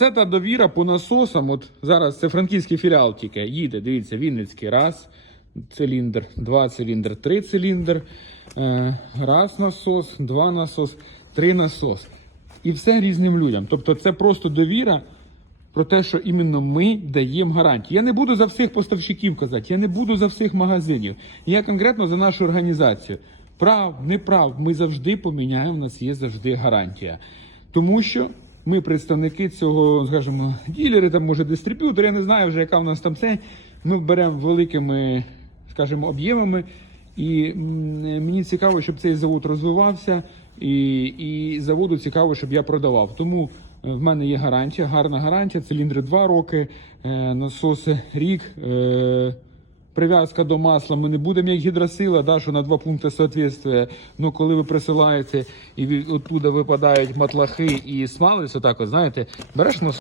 Це та довіра по насосам. От зараз це франківський філіал тільки їде. Дивіться, Вінницький раз циліндр, два циліндр, три циліндр, е, раз насос, два насос, три насос. І все різним людям. Тобто, це просто довіра про те, що іменно ми даємо гарантії. Я не буду за всіх поставщиків казати, я не буду за всіх магазинів. Я конкретно за нашу організацію. Прав, не прав, ми завжди поміняємо, у нас є завжди гарантія. Тому що ми представники цього, скажімо, ділери, там може дистриб'ютор, я не знаю вже, яка в нас там це. Ми беремо великими, скажімо, об'ємами. І мені цікаво, щоб цей завод розвивався, і, і заводу цікаво, щоб я продавав. Тому е, в мене є гарантія, гарна гарантія. Циліндри 2 роки, е, насоси рік. Е, Прив'язка до масла, ми не будемо як гідросила, да, що на два пункти соответствує. Ну коли ви присилаєте і оттуда випадають матлахи і смалець, отак, от, знаєте, береш насос.